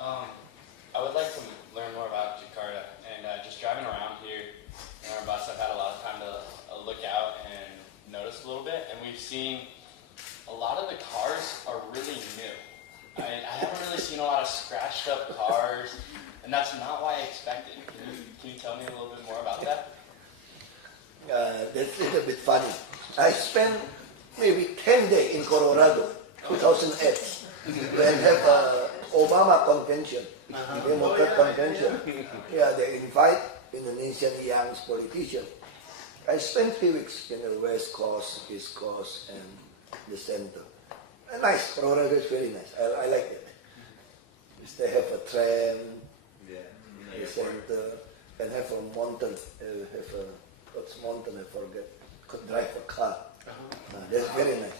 I would like to learn more about Jakarta, and just driving around here in our bus, I've had a lot of time to look out and notice a little bit, and we've seen a lot of the cars are really new. I haven't really seen a lot of scratched up cars, and that's not what I expected. Can you tell me a little bit more about that? That's a little bit funny. I spent maybe 10 days in Colorado, 2008, when have Obama convention, Democrat convention. Yeah, they invite Indonesian young politicians. I spent 3 weeks in the West Coast, East Coast, and the center. Nice, Colorado is very nice. I like it. They have a tram, the center, and have a mountain, what's mountain, I forget, could drive a car. That's very nice.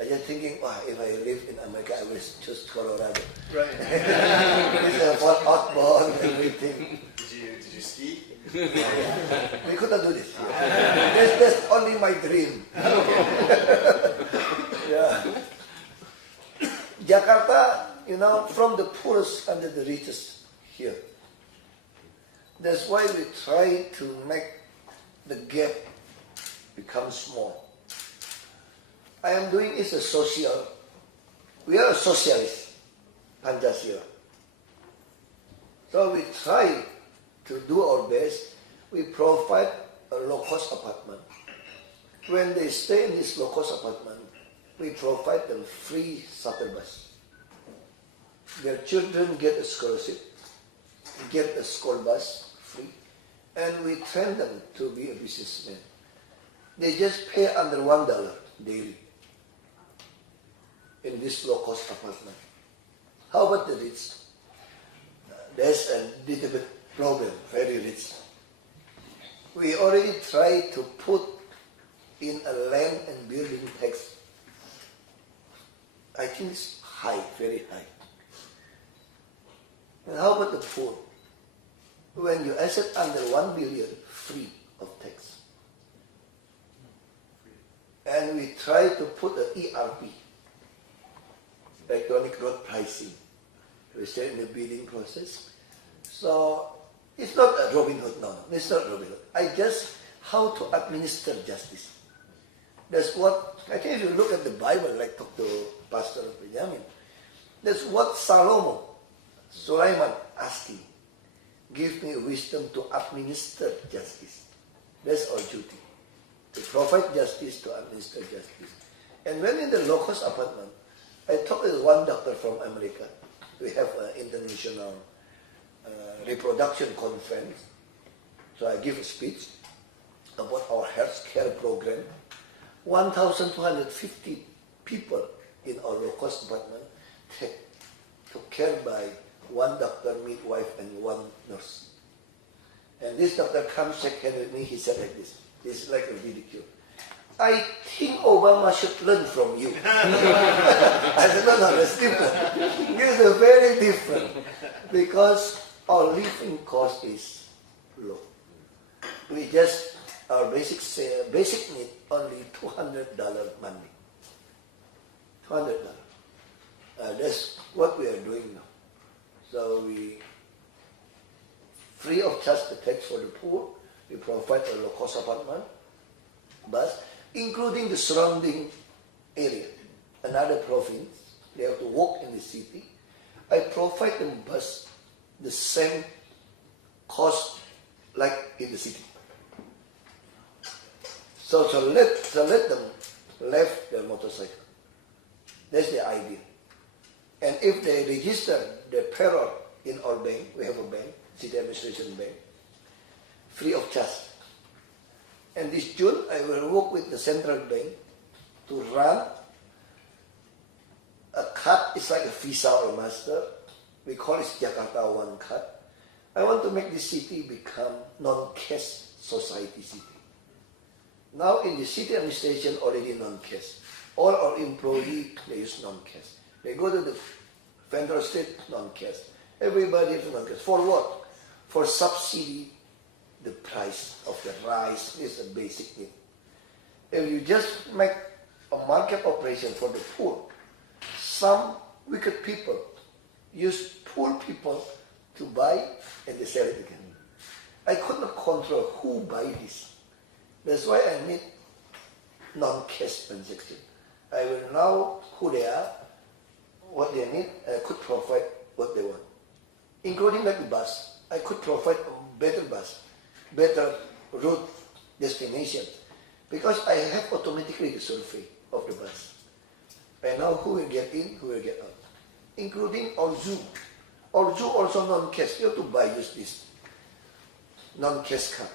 I just thinking, if I live in America, I will choose Colorado. Right. It's for outbound and everything. Did you ski? We couldn't do this. That's only my dream. Yeah. Jakarta, from the poorest and the richest here. That's why we try to make the gap become small. I am doing is a social. We are a socialist, Pancasila. So we try to do our best. We provide a low-cost apartment. When they stay in this low-cost apartment, we provide them free shuttle bus. Their children get a scholarship, get a school bus free, and we train them to be a businessman. They just pay under $1 daily in this low-cost apartment. How about the rich? There's a little bit problem, very rich. We already tried to put in a land and building tax. I think it's high, very high. And how about the poor? When you asset under 1 billion, free of tax. And we try to put an ERP, electronic road pricing. We stay in the bidding process. So it's not a Robin Hood, no, it's not Robin Hood. I just how to administer justice. That's what, I think if you look at the Bible, like talk to Pastor Benjamin, that's what Sulaiman asking. Give me wisdom to administer justice. That's our duty. To provide justice, to administer justice. And when in the low-cost apartment, I talked with one doctor from America. We have an international reproduction conference. So I give a speech about our health care program. 1,250 people in our low-cost apartment took care by one doctor, midwife, and one nurse. And this doctor comes, shake hand with me, he said like this. It's like a ridicule. I think Obama should learn from you. I said, no, that's different. This is very different. Because our living cost is low. We just, our basic need only $200 monthly. $200. That's what we are doing now. So we, free of charge the tax for the poor, we provide a low-cost apartment, bus, including the surrounding area. Another province, they have to walk in the city. I provide them bus, the same cost like in the city. So let them left their motorcycle. That's the idea. And if they register their payroll in our bank, we have a bank, City Administration Bank, free of charge. And this June, I will work with the central bank to run a card. It's like a Visa or Master. We call it Jakarta One Card. I want to make this city become non-cash society city. Now in the city administration, already non-cash. All our employees, they use non-cash. They go to the vendor state, non-cash. Everybody is non-cash. For what? For subsidy, the price of the rice is a basic need. If you just make a market operation for the poor, some wicked people use pull people to buy and they sell it again. I could not control who buy this. That's why I need non-cash transaction. I will know who they are, what they need, and I could provide what they want. Including like the bus. I could provide a better bus, better route destination, because I have automatically the survey of the bus. I know who will get in, who will get out. Including our zoo. Our zoo also non-cash. You have to buy use this non-cash card.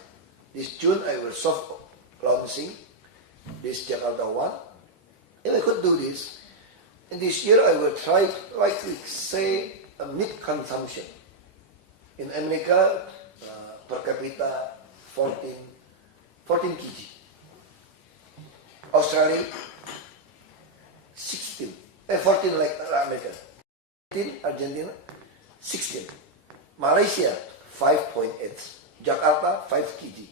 This June I will soft launching this Jakarta one. If I could do this, and this year I will try, like we say, a meat consumption. In America, per capita 14 kg. Australia 16, 14 like America. Argentina 16. Malaysia 5.8. Jakarta 5 kg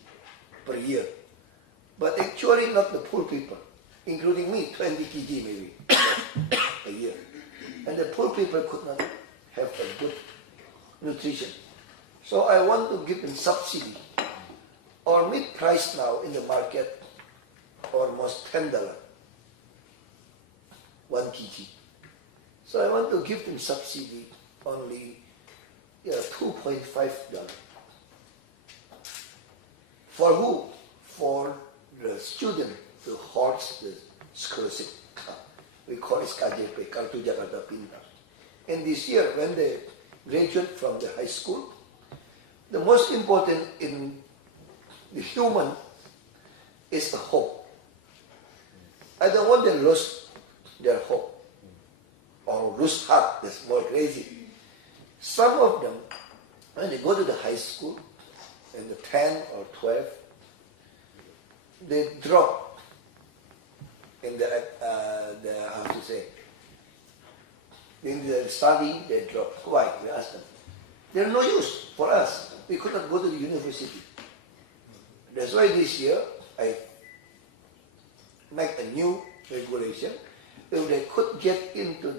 per year. But actually not the poor people, including me, 20 kg maybe a year. And the poor people could not have a good nutrition. So I want to give them subsidy. Our meat price now in the market almost $10, 1 kg. So I want to give them subsidy only $2.5. For who? For the student to hold the scholarship card. We call it KJP, Kartu Jakarta Pintar. And this year, when they graduate from the high school, the most important in the human is a hope. I don't want them to lose their hope or lose heart. That's more crazy. Some of them, when they go to the high school, in the 10 or 12, they drop in the how to say, in the study, they drop. Why? We ask them. They're no use for us. We could not go to the university. That's why this year, I make a new regulation. If they could get into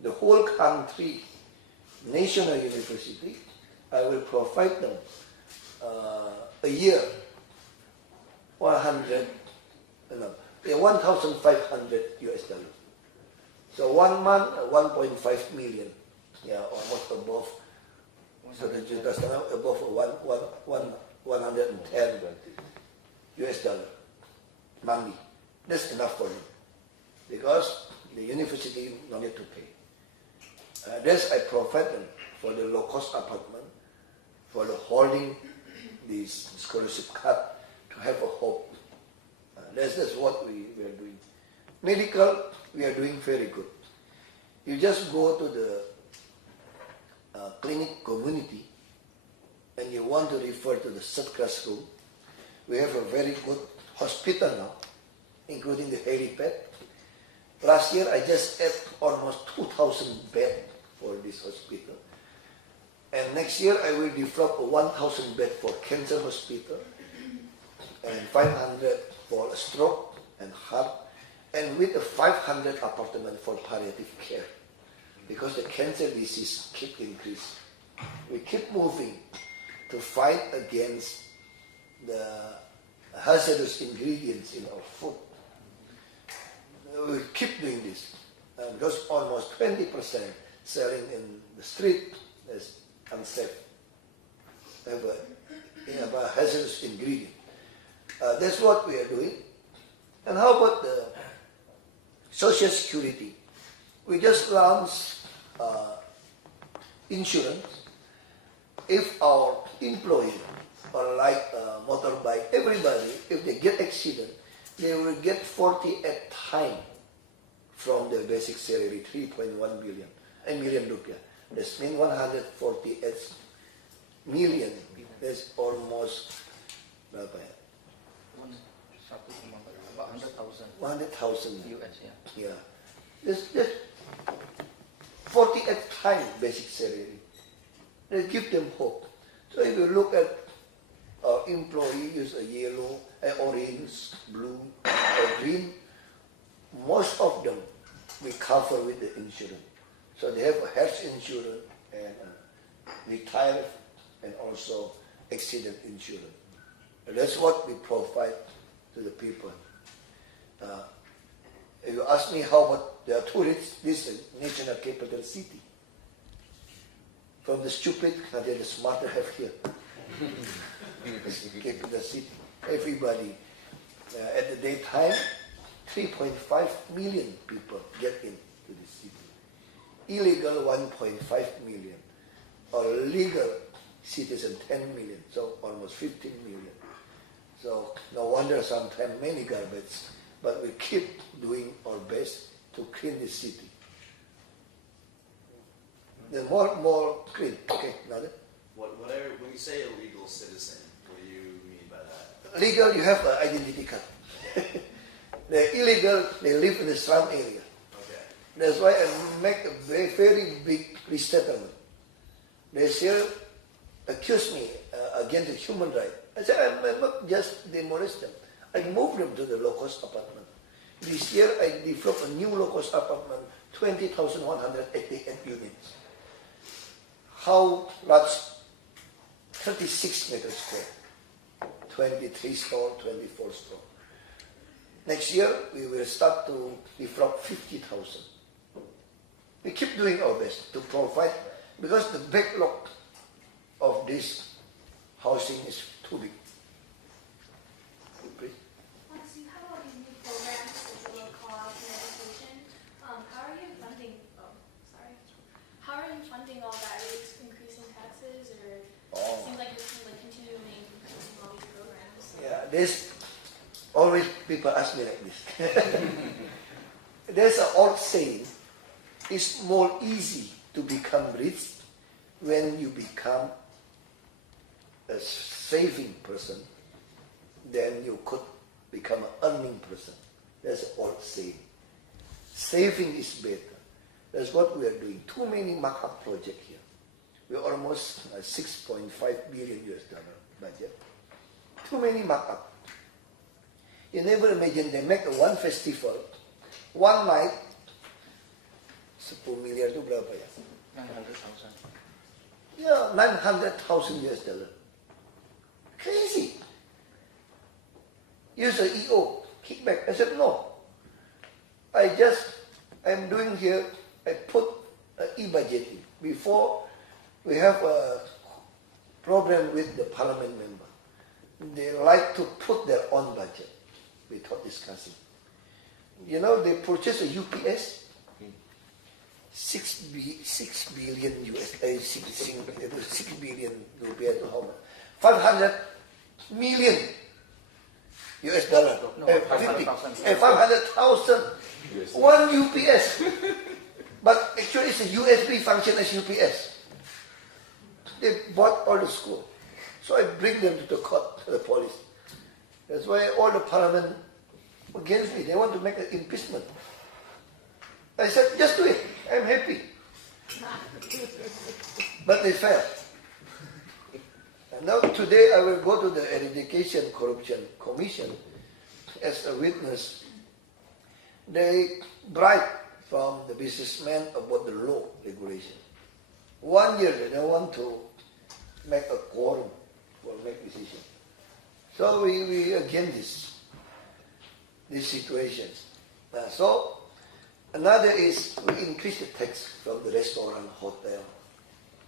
the whole country national university, I will provide them a year 1,500 US dollars. So 1 month, 1.5 million. Yeah, almost above. So the juta above 110 US dollar monthly. That's enough for them because the university no need to pay. That's I provide them for the low cost apartment, for the holding this scholarship card to have a hope. That's what we are doing. Medical, we are doing very good. You just go to the clinic community and you want to refer to the third classroom. We have a very good hospital now, including the helipad. Last year I just added almost 2,000 beds for this hospital. And next year I will develop a 1,000 bed for cancer hospital and 500 for stroke and heart, and with a 500 apartment for palliative care. Because the cancer disease keep increasing. We keep moving to fight against the hazardous ingredients in our food. We keep doing this because almost 20% selling in the street is unsafe. Have a hazardous ingredient. That's what we are doing. And how about the Social Security? We just launched insurance. If our employee or like motorbike, everybody, if they get accident, they will get 48 times from their basic salary, 3.1 billion, a million rupiah. That's mean 148 million. That's almost berapa ya? 100,000 US, yeah. Yeah. That's 48 times basic salary. They give them hope. So if you look at our employee use a yellow, orange, blue, or green, most of them we cover with the insurance. So they have a health insurance, and retired, and also accident insurance. And that's what we provide to the people. If you ask me how much, there are two this national capital city. From the stupid until the smarter have here. This capital city. Everybody, at the daytime, 3.5 million people get into the city. Illegal 1.5 million. Or legal citizen 10 million. So almost 15 million. So no wonder sometimes many garbage. But we keep doing our best to clean the city. The more clean. Okay, another. When you say illegal citizen, what do you mean by that? Legal, you have an identity card. The illegal, they live in the slum area. Okay. That's why I make a very, very big resettlement. They still accuse me against the human rights. I said, I'm not just demolish them. I moved them to the low-cost apartment. This year, I developed a new low-cost apartment, 20,188 units. How large? 36 meters square, 23 store, 24 store. Next year, we will start to develop 50,000. We keep doing our best to provide, because the backlog of this housing is too big. Please. So you have all these new programs like the low cost and education. How are you funding? How are you funding all that? Are you increasing taxes, or it seems like you're like continually increasing all these programs? Yeah, this always people ask me like this. There's an old saying: it's more easy to become rich when you become a saving person than you could become an earning person. That's an old saying. Saving is better. That's what we are doing. Too many markup projects here. We're almost $6.5 billion budget. Too many markup. You never imagine they make one festival, one night, 10 million itu berapa ya? 900,000. Yeah, $900,000. Crazy. Use a EO, kickback. I said, no. I'm doing here, I put e-budgeting. Before, we have a problem with the parliament member. They like to put their own budget without discussing. You know, they purchased a UPS, 6 billion US, 6 billion rupiah to how much? 500 million US dollar. No, 500,000. 500,000. One UPS. But actually it's a USB function as UPS. They bought all the school. So I bring them to the court, to the police. That's why all the parliament against me. They want to make an impeachment. I said, just do it. I'm happy. But they failed. And now today I will go to the Eradication Corruption Commission as a witness. They bribe from the businessmen about the law regulation. 1 year they don't want to make a quorum for make decision. So we against this situation. So another is we increase the tax from the restaurant, hotel,